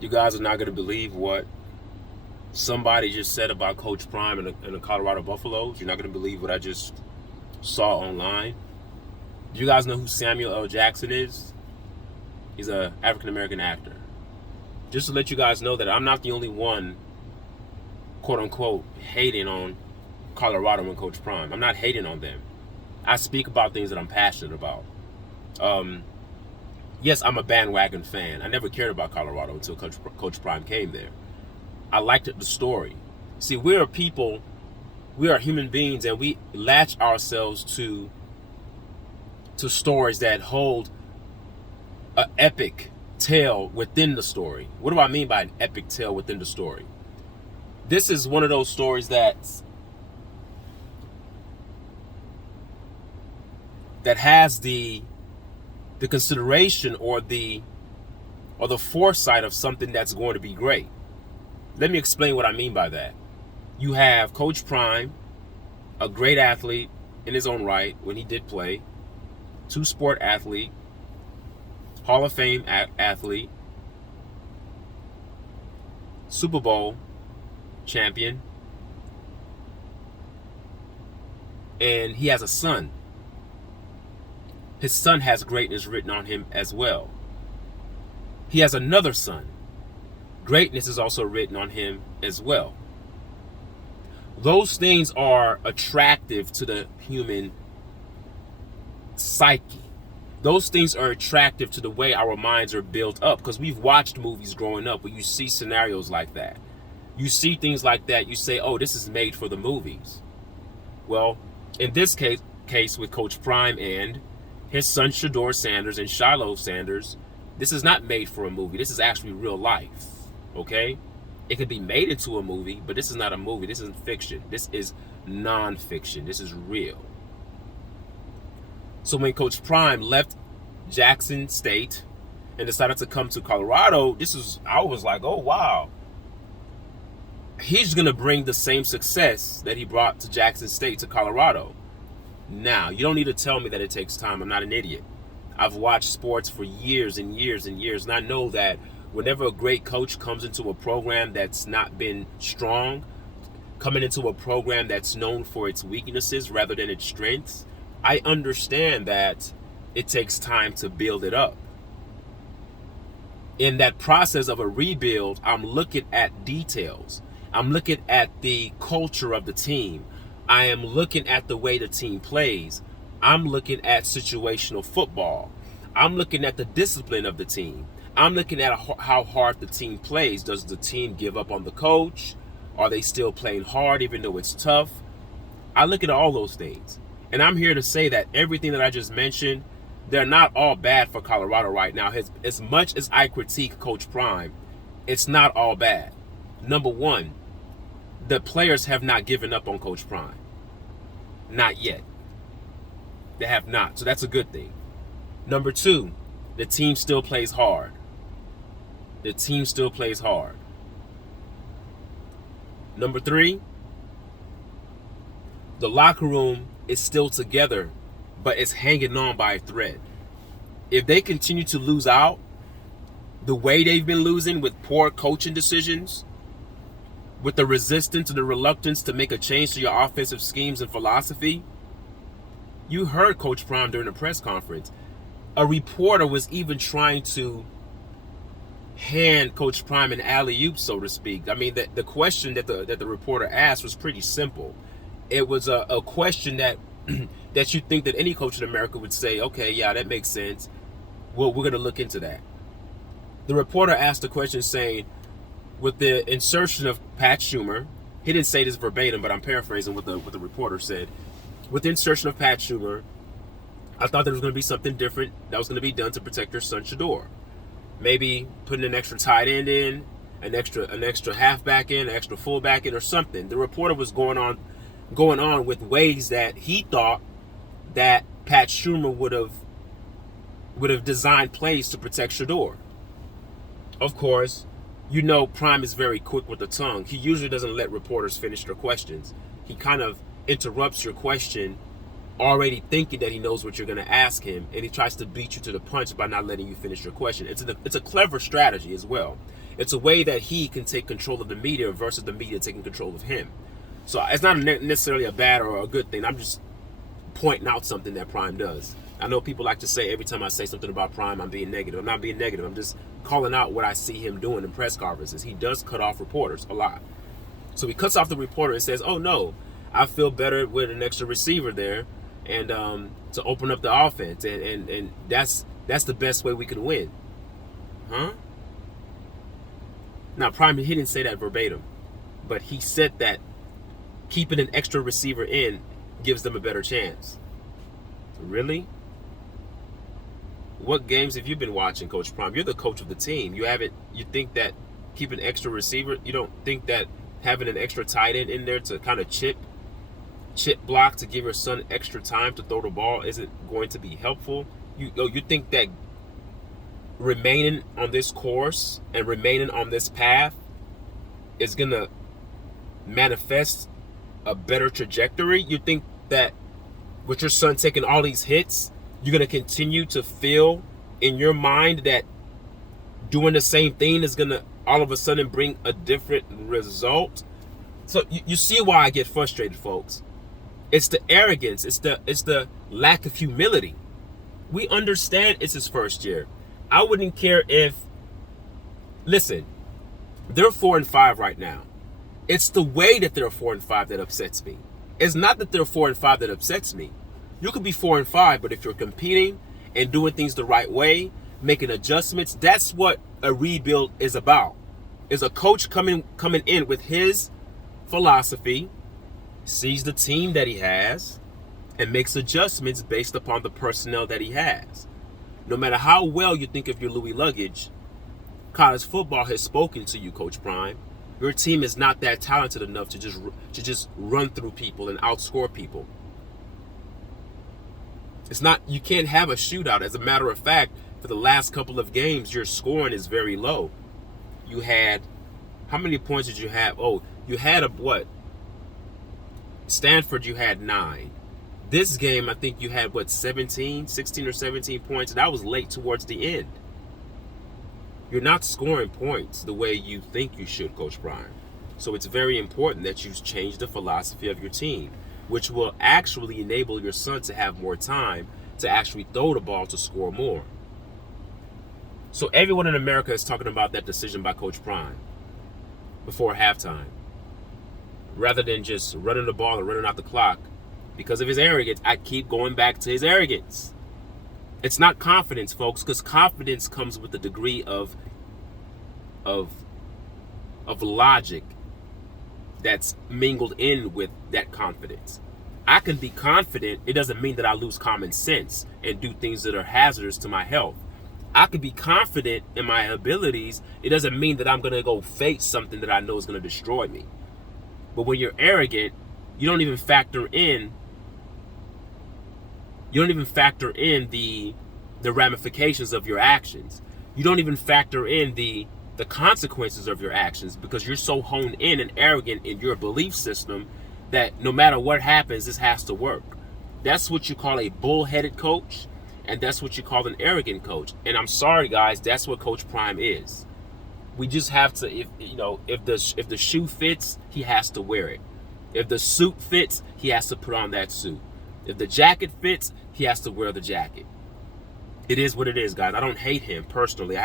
You guys are not going to believe what somebody just said about Coach Prime and the Colorado Buffaloes. You're not going to believe what I just saw online. Do you guys know who Samuel L. Jackson is? He's an African American actor. Just to let you guys know that I'm not the only one, quote unquote, hating on Colorado and Coach Prime. I'm not hating on them. I speak about things that I'm passionate about. Yes, I'm a bandwagon fan. I never cared about Colorado until Coach Prime came there. I liked the story. See, we are people, we are human beings, and we latch ourselves to stories that hold an epic tale within the story. What do I mean by an epic tale within the story? This is one of those stories that has the consideration or the foresight of something that's going to be great. Let me explain what I mean by that. You have Coach Prime, a great athlete in his own right when he did play, two-sport athlete, Hall of Fame athlete, Super Bowl champion, and he has a son. His son has greatness written on him as well. He has another son. Greatness is also written on him as well. Those things are attractive to the human psyche. Those things are attractive to the way our minds are built up, because we've watched movies growing up where you see scenarios like that. You see things like that, you say, oh, this is made for the movies. Well, in this case with Coach Prime and his son Shedeur Sanders and Shiloh Sanders, this is not made for a movie. This is actually real life, okay? It could be made into a movie, but this is not a movie. This isn't fiction. This is non-fiction. This is real. So when Coach Prime left Jackson State and decided to come to Colorado, I was like, oh, wow. He's going to bring the same success that he brought to Jackson State to Colorado. Now, you don't need to tell me that it takes time. I'm not an idiot. I've watched sports for years and years and years, and I know that whenever a great coach comes into a program that's not been strong, coming into a program that's known for its weaknesses rather than its strengths, I understand that it takes time to build it up. In that process of a rebuild, I'm looking at details. I'm looking at the culture of the team. I am looking at the way the team plays. I'm looking at situational football. I'm looking at the discipline of the team. I'm looking at how hard the team plays. Does the team give up on the coach? Are they still playing hard even though it's tough? I look at all those things. And I'm here to say that everything that I just mentioned, they're not all bad for Colorado right now. As much as I critique Coach Prime, it's not all bad. Number one, the players have not given up on Coach Prime. Not yet. They have not. So that's a good thing. Number two, the team still plays hard. The team still plays hard. Number three, the locker room is still together, but it's hanging on by a thread. If they continue to lose out the way they've been losing with poor coaching decisions, with the resistance and the reluctance to make a change to your offensive schemes and philosophy, you heard Coach Prime during the press conference. A reporter was even trying to hand Coach Prime an alley-oop, so to speak. I mean, the question that the reporter asked was pretty simple. It was a question that that you think that any coach in America would say, okay, yeah, that makes sense. Well, we're going to look into that. The reporter asked the question saying, with the insertion of Pat Schumer, he didn't say this verbatim, but I'm paraphrasing what the reporter said. With the insertion of Pat Schumer, I thought there was going to be something different that was going to be done to protect your son Shedeur. Maybe putting an extra tight end in, an extra halfback in, an extra fullback in, or something. The reporter was going on with ways that he thought that Pat Schumer would have designed plays to protect Shedeur. Of course, you know Prime is very quick with the tongue. He usually doesn't let reporters finish their questions. He kind of interrupts your question already thinking that he knows what you're going to ask him, and he tries to beat you to the punch by not letting you finish your question. It's a clever strategy as well. It's a way that he can take control of the media versus the media taking control of him. So it's not necessarily a bad or a good thing. I'm just pointing out something that Prime does. I know people like to say every time I say something about Prime, I'm being negative. I'm not being negative. I'm just calling out what I see him doing in press conferences. He does cut off reporters a lot. So he cuts off the reporter and says, oh no, I feel better with an extra receiver there, and to open up the offense, and that's the best way we can win. Huh? Now, Prime, he didn't say that verbatim, but he said that keeping an extra receiver in gives them a better chance. Really? What games have you been watching, Coach Prime? You're the coach of the team. You think that keeping an extra receiver, you don't think that having an extra tight end in there to kind of chip block to give your son extra time to throw the ball isn't going to be helpful? You think that remaining on this course and remaining on this path is going to manifest a better trajectory? You think that with your son taking all these hits, you're going to continue to feel in your mind that doing the same thing is going to all of a sudden bring a different result? So you see why I get frustrated, folks. It's the arrogance. It's the lack of humility. We understand it's his first year. I wouldn't care if, listen, they're 4-5 right now. It's the way that they're 4-5 that upsets me. It's not that they're 4-5 that upsets me. You could be 4-5, but if you're competing and doing things the right way, making adjustments, that's what a rebuild is about. Is a coach coming in with his philosophy, sees the team that he has, and makes adjustments based upon the personnel that he has. No matter how well you think of your Louis luggage, college football has spoken to you, Coach Prime. Your team is not that talented enough to just run through people and outscore people. It's not, you can't have a shootout. As a matter of fact, for the last couple of games, your scoring is very low. You had, how many points did you have? Oh, you had Stanford, you had 9. This game, I think you had 16 or 17 points, and that was late towards the end. You're not scoring points the way you think you should, Coach Prime. So it's very important that you change the philosophy of your team, which will actually enable your son to have more time to actually throw the ball to score more. So everyone in America is talking about that decision by Coach Prime before halftime. Rather than just running the ball and running out the clock, because of his arrogance, I keep going back to his arrogance. It's not confidence, folks, because confidence comes with a degree of logic that's mingled in with that confidence. I can be confident. It doesn't mean that I lose common sense and do things that are hazardous to my health. I can be confident in my abilities. It doesn't mean that I'm going to go face something that I know is going to destroy me. But when you're arrogant, you don't even factor in the ramifications of your actions. You don't even factor in the consequences of your actions, because you're so honed in and arrogant in your belief system that no matter what happens, this has to work. That's what you call a bullheaded coach, and that's what you call an arrogant coach. And I'm sorry, guys, that's what Coach Prime is. We just have to, if the shoe fits, he has to wear it. If the suit fits, he has to put on that suit. If the jacket fits, he has to wear the jacket. It is what it is, guys. I don't hate him personally.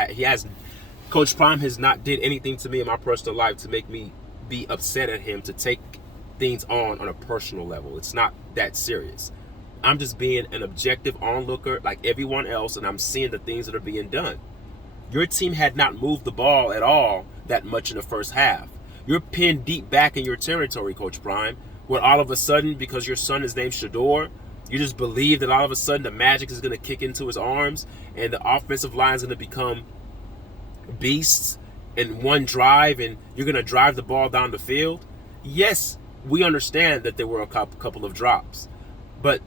Coach Prime has not did anything to me in my personal life to make me be upset at him, to take things on a personal level. It's not that serious. I'm just being an objective onlooker like everyone else, and I'm seeing the things that are being done. Your team had not moved the ball at all that much in the first half. You're pinned deep back in your territory, Coach Prime, where all of a sudden, because your son is named Shador, you just believe that all of a sudden the magic is going to kick into his arms and the offensive line is going to become beasts in one drive, and you're going to drive the ball down the field. Yes, we understand that there were a couple of drops, but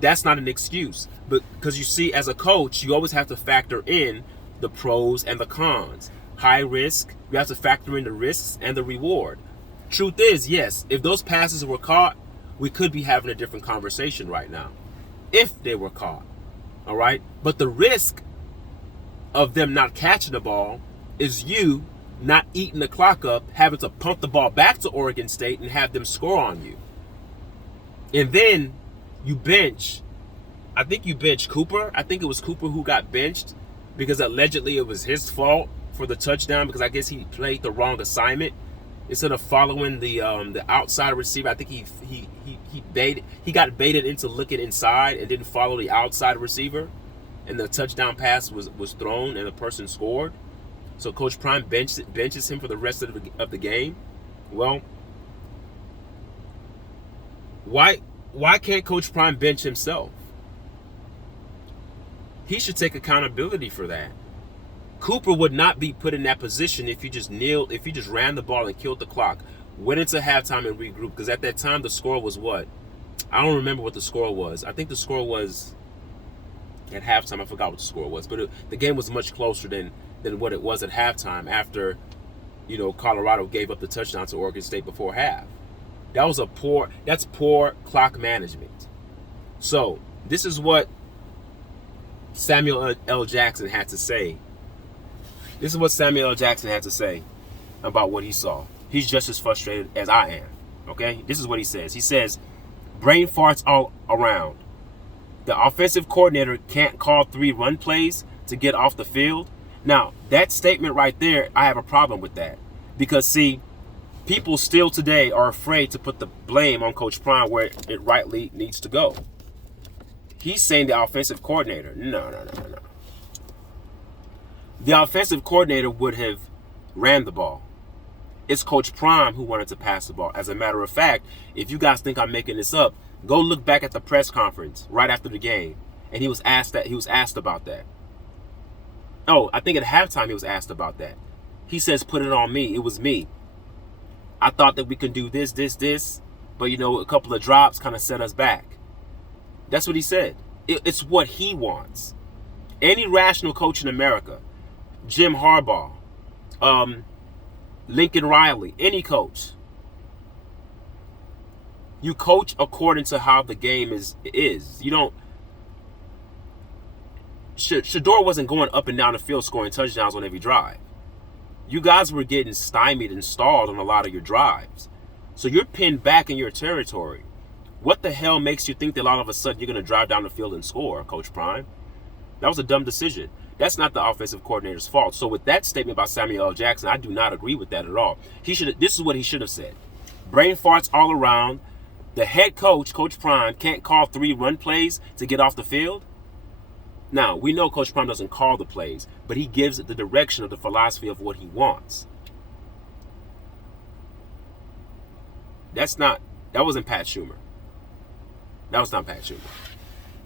that's not an excuse. But because you see, as a coach, you always have to factor in the pros and the cons. High risk, you have to factor in the risks and the reward. Truth is, yes, if those passes were caught, we could be having a different conversation right now. if they were caught. All right? But the risk of them not catching the ball is you not eating the clock up, having to pump the ball back to Oregon State and have them score on you. And then you bench, I think you bench Cooper. I think it was Cooper who got benched because allegedly it was his fault for the touchdown because I guess he played the wrong assignment. Instead of following the outside receiver, I think he got baited into looking inside and didn't follow the outside receiver, and the touchdown pass was thrown and the person scored. So Coach Prime benches him for the rest of the game. Well, why can't Coach Prime bench himself? He should take accountability for that. Cooper would not be put in that position if you just ran the ball and killed the clock, went into halftime and regrouped. Because at that time the score was what? I don't remember what the score was. I think the score was at halftime. I forgot what the score was, but the game was much closer than what it was at halftime. After Colorado gave up the touchdown to Oregon State before half. That's poor clock management. So this is what Samuel L. Jackson had to say. This is what Samuel L. Jackson had to say about what he saw. He's just as frustrated as I am. Okay? This is what he says. He says, brain farts all around. The offensive coordinator can't call 3 run plays to get off the field. Now, that statement right there, I have a problem with that. Because, see, people still today are afraid to put the blame on Coach Prime where it rightly needs to go. He's saying the offensive coordinator. No. The offensive coordinator would have ran the ball. It's Coach Prime who wanted to pass the ball. As a matter of fact, if you guys think I'm making this up, go look back at the press conference right after the game, and he was asked about that. Oh, I think at halftime he was asked about that. He says, "Put it on me. It was me. I thought that we could do this, but a couple of drops kind of set us back." That's what he said. It's what he wants. Any rational coach in America, Jim Harbaugh, Lincoln Riley, any coach, you coach according to how the game is. You don't. Shador wasn't going up and down the field scoring touchdowns on every drive. You guys were getting stymied and stalled on a lot of your drives. So you're pinned back in your territory. What the hell makes you think that all of a sudden you're going to drive down the field and score, Coach Prime? That was a dumb decision. That's not the offensive coordinator's fault. So with that statement about Samuel L. Jackson, I do not agree with that at all. This is what he should have said. Brain farts all around. The head coach, Coach Prime, can't call 3 run plays to get off the field. Now, we know Coach Prime doesn't call the plays, but he gives the direction of the philosophy of what he wants. That wasn't Pat Schumer. That was not Pat Schumer.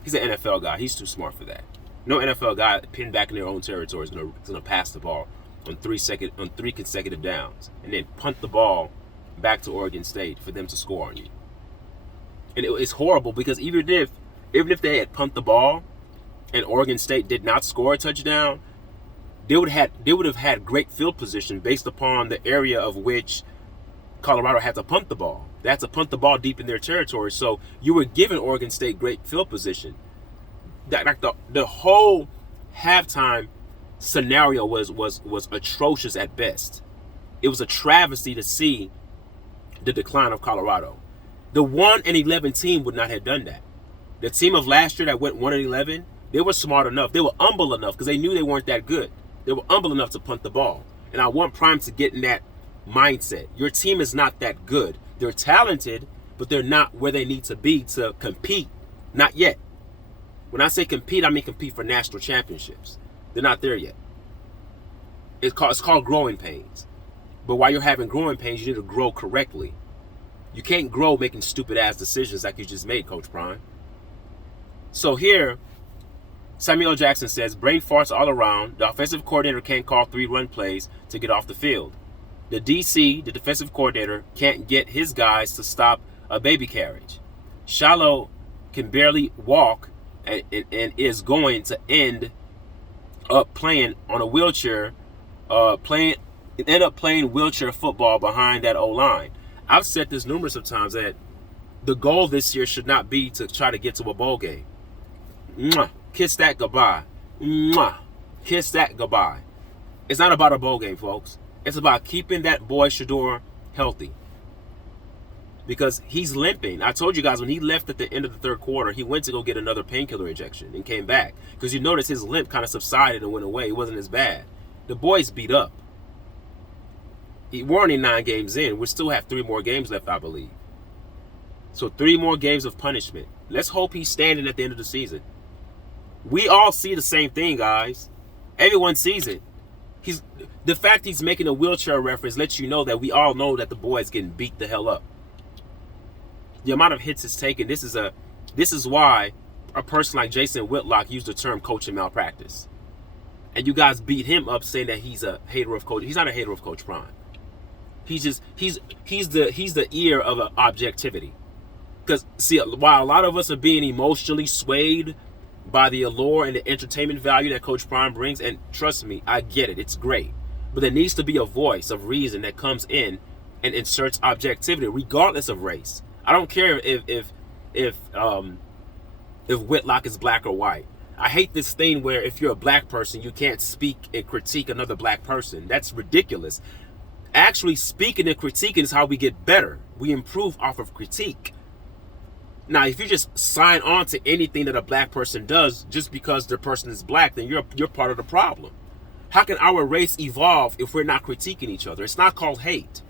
He's an NFL guy. He's too smart for that. No NFL guy pinned back in their own territory is going to pass the ball on 3 consecutive downs and then punt the ball back to Oregon State for them to score on you. And it's horrible because even if they had pumped the ball and Oregon State did not score a touchdown, they would have had great field position based upon the area of which Colorado had to punt the ball. They had to punt the ball deep in their territory. So you were giving Oregon State great field position. The whole halftime scenario was atrocious at best. It was a travesty to see the decline of Colorado. The 1-11 team would not have done that. The team of last year that went 1-11, they were smart enough. They were humble enough because they knew they weren't that good. They were humble enough to punt the ball. And I want Prime to get in that mindset. Your team is not that good. They're talented, but they're not where they need to be to compete. Not yet. When I say compete, I mean compete for national championships. They're not there yet. It's called growing pains. But while you're having growing pains, you need to grow correctly. You can't grow making stupid ass decisions like you just made, Coach Prime. So here, Samuel L. Jackson says, brain farts all around. The offensive coordinator can't call 3 run plays to get off the field. The DC, the defensive coordinator, can't get his guys to stop a baby carriage. Shiloh can barely walk and is going to end up playing on a wheelchair, end up playing wheelchair football behind that O-line. I've said this numerous of times that the goal this year should not be to try to get to a bowl game. Mwah. Kiss that goodbye. Mwah. Kiss that goodbye. It's not about a bowl game, folks. It's about keeping that boy Shador healthy. Because he's limping. I told you guys when he left at the end of the third quarter, he went to go get another painkiller injection and came back. Because you notice his limp kind of subsided and went away. It wasn't as bad. The boy's beat up. We're only 9 games in. We still have 3 more games left, I believe. So 3 more games of punishment. Let's hope he's standing at the end of the season. We all see the same thing, guys. Everyone sees it. The fact he's making a wheelchair reference lets you know that we all know that the boy is getting beat the hell up. The amount of hits it's taken. This is why a person like Jason Whitlock used the term coaching malpractice. And you guys beat him up saying that he's a hater of Coach. He's not a hater of Coach Prime. He's the ear of objectivity. Because see, while a lot of us are being emotionally swayed by the allure and the entertainment value that Coach Prime brings, and trust me, I get it, it's great. But there needs to be a voice of reason that comes in and inserts objectivity, regardless of race. I don't care if Whitlock is black or white. I hate this thing where if you're a black person, you can't speak and critique another black person. That's ridiculous. Actually, speaking and critiquing is how we get better. We improve off of critique. Now, if you just sign on to anything that a black person does just because their person is black, then you're part of the problem. How can our race evolve if we're not critiquing each other? It's not called hate.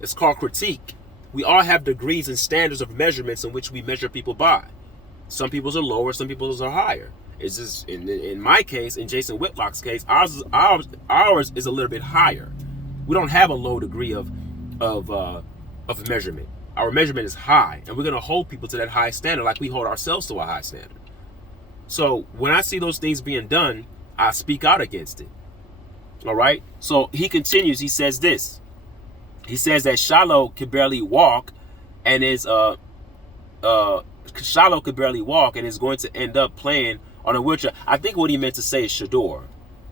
It's called critique. We all have degrees and standards of measurements in which we measure people by. Some people's are lower, some people's are higher. It's just in my case, in Jason Whitlock's case, ours is a little bit higher. We don't have a low degree of measurement. Our measurement is high, and we're going to hold people to that high standard like we hold ourselves to a high standard. So when I see those things being done, I speak out against it. All right? So he continues. He says this. He says that Shiloh could barely walk and is going to end up playing on a wheelchair. I think what he meant to say is Shador.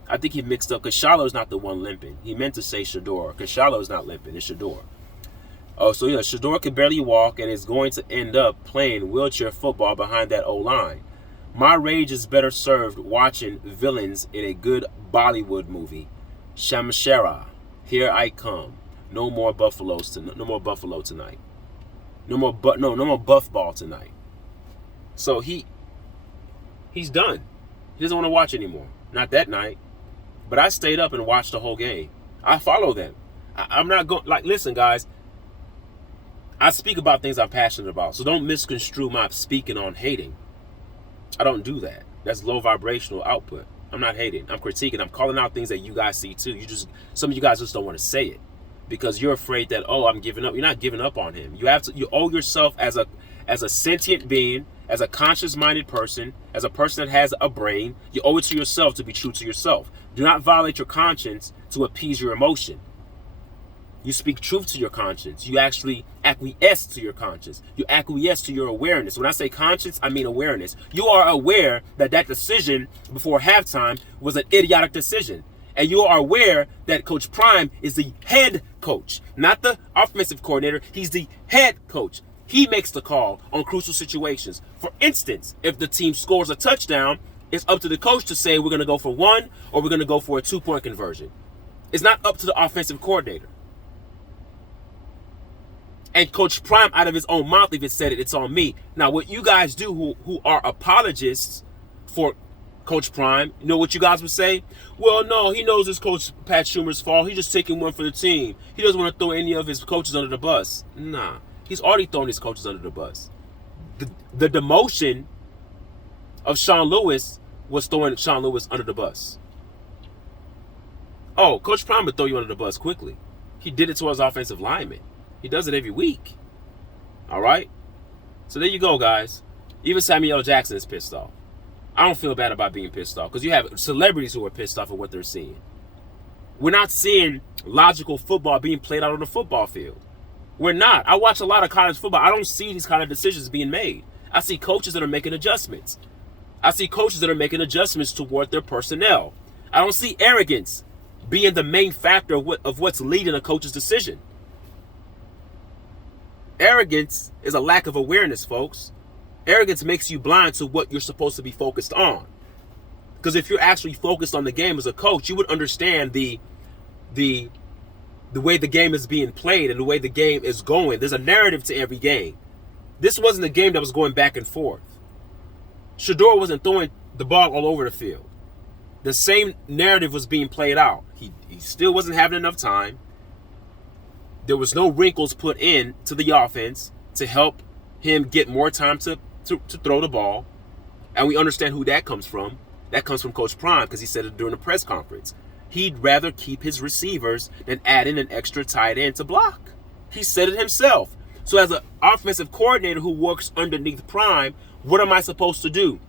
I think he mixed up because Shiloh's not the one limping. He meant to say Shador because Shiloh's not limping. It's Shador. Oh, so yeah, Shador can barely walk and is going to end up playing wheelchair football behind that O-line. My rage is better served watching villains in a good Bollywood movie. Shamshara, here I come. No more Buffalo tonight. No more Buff Ball tonight. So he's done. He doesn't want to watch anymore. Not that night. But I stayed up and watched the whole game. I follow them. I'm not going, listen, guys. I speak about things I'm passionate about. So don't misconstrue my speaking on hating. I don't do that. That's low vibrational output. I'm not hating. I'm critiquing. I'm calling out things that you guys see too. Some of you guys just don't want to say it because you're afraid that, I'm giving up. You're not giving up on him. You owe yourself as a sentient being, as a conscious-minded person, as a person that has a brain. You owe it to yourself to be true to yourself. Do not violate your conscience to appease your emotion. You speak truth to your conscience. You actually acquiesce to your conscience. You acquiesce to your awareness. When I say conscience, I mean awareness. You are aware that decision before halftime was an idiotic decision. And you are aware that Coach Prime is the head coach, not the offensive coordinator. He's the head coach. He makes the call on crucial situations. For instance, if the team scores a touchdown, it's up to the coach to say we're going to go for 1 or we're going to go for a 2-point conversion. It's not up to the offensive coordinator. And Coach Prime, out of his own mouth, even said it's on me. Now, what you guys do who are apologists for Coach Prime, you know what you guys would say? Well, no, he knows it's Coach Pat Schumer's fault. He's just taking one for the team. He doesn't want to throw any of his coaches under the bus. Nah, he's already thrown his coaches under the bus. The demotion of Sean Lewis was throwing Sean Lewis under the bus. Oh, Coach Prime would throw you under the bus quickly. He did it to his offensive linemen. He does it every week. All right? So there you go, guys. Even Samuel Jackson is pissed off. I don't feel bad about being pissed off because you have celebrities who are pissed off at what they're seeing. We're not seeing logical football being played out on the football field. We're not. I watch a lot of college football. I don't see these kind of decisions being made. I see coaches that are making adjustments. I see coaches that are making adjustments toward their personnel. I don't see arrogance being the main factor of what's leading a coach's decision. Arrogance is a lack of awareness, folks. Arrogance makes you blind to what you're supposed to be focused on. Because if you're actually focused on the game as a coach, you would understand the way the game is being played and the way the game is going. There's a narrative to every game. This wasn't a game that was going back and forth. Shedeur wasn't throwing the ball all over the field. The same narrative was being played out. He still wasn't having enough time. There was no wrinkles put in to the offense to help him get more time to throw the ball. And we understand who that comes from. That comes from Coach Prime, because he said it during the press conference. He'd rather keep his receivers than add in an extra tight end to block. He said it himself. So as an offensive coordinator who works underneath Prime, what am I supposed to do?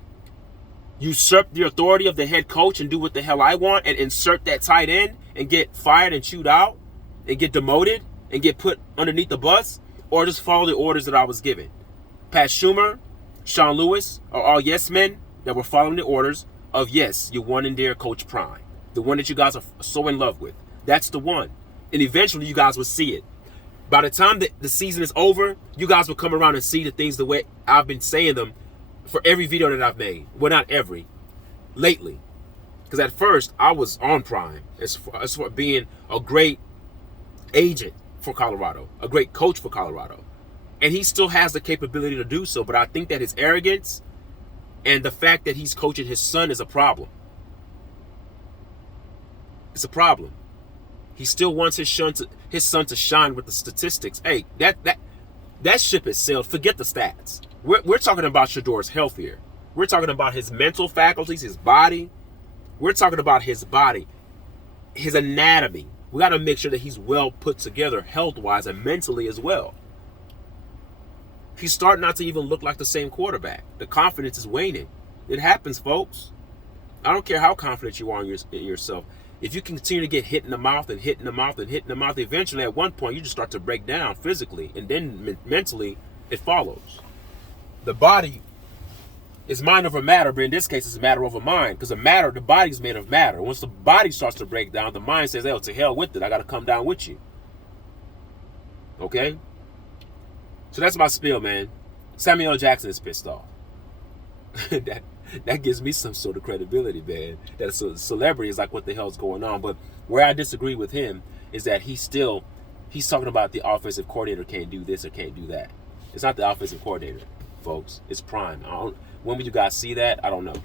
Usurp the authority of the head coach and do what the hell I want and insert that tight end and get fired and chewed out and get demoted and get put underneath the bus? Or just follow the orders that I was given? Pat Schumer, Sean Lewis are all yes men that were following the orders of, yes, your one and dear Coach Prime. The one that you guys are so in love with. That's the one. And eventually you guys will see it. By the time the season is over, you guys will come around and see the things the way I've been saying them for every video that I've made. Well, not every. Lately. Because at first, I was on Prime as for being a great agent for Colorado. A great coach for Colorado. And he still has the capability to do so. But I think that his arrogance and the fact that he's coaching his son is a problem. It's a problem. He still wants his son to shine with the statistics. Hey, that ship has sailed. Forget the stats. We're talking about Shedeur's health here. We're talking about his mental faculties, his body. We're talking about his body, his anatomy. We got to make sure that he's well put together health-wise and mentally as well. He's starting not to even look like the same quarterback. The confidence is waning. It happens, folks. I don't care how confident you are in yourself. If you continue to get hit in the mouth and hit in the mouth and hit in the mouth, eventually at one point you just start to break down physically, and then mentally it follows. The body is mind over matter, but in this case it's matter over mind, because the body's made of matter. Once the body starts to break down, the mind says, "Oh, to hell with it. I got to come down with you." Okay? So that's my spiel, man. Samuel L. Jackson is pissed off. That gives me some sort of credibility, man. That a celebrity is like, what the hell's going on? But where I disagree with him is that he's talking about the offensive coordinator can't do this or can't do that. It's not the offensive coordinator, folks. It's Prime. When will you guys see that? I don't know.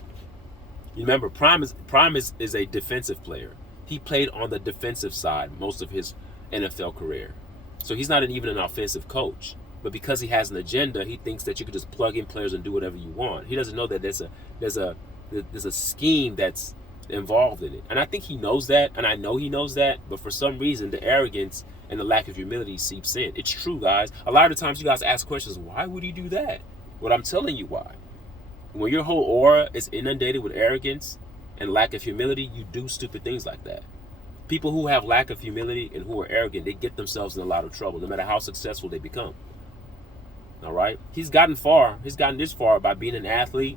You remember, Prime is a defensive player. He played on the defensive side most of his NFL career. So he's not even an offensive coach. But because he has an agenda, he thinks that you can just plug in players and do whatever you want. He doesn't know that there's a scheme that's involved in it. And I think he knows that, and I know he knows that, but for some reason the arrogance and the lack of humility seeps in. It's true, guys. A lot of the times you guys ask questions, why would he do that? Well, I'm telling you why. When your whole aura is inundated with arrogance and lack of humility, you do stupid things like that. People who have lack of humility and who are arrogant, they get themselves in a lot of trouble, no matter how successful they become. All right? He's gotten far. He's gotten this far by being an athlete,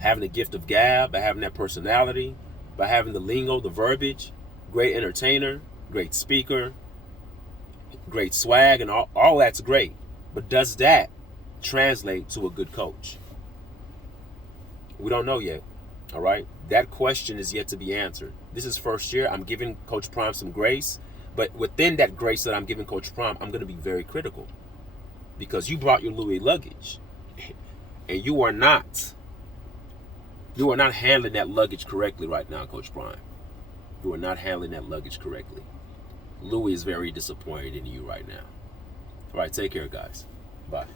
having the gift of gab, by having that personality, by having the lingo, the verbiage, great entertainer, great speaker, great swag, and all that's great. But does that translate to a good coach? We don't know yet. All right? That question is yet to be answered. This is first year. I'm giving Coach Prime some grace. But within that grace that I'm giving Coach Prime, I'm going to be very critical. Because you brought your Louis luggage. And you are not handling that luggage correctly right now, Coach Prime. You are not handling that luggage correctly. Louis is very disappointed in you right now. All right, take care, guys. Bye.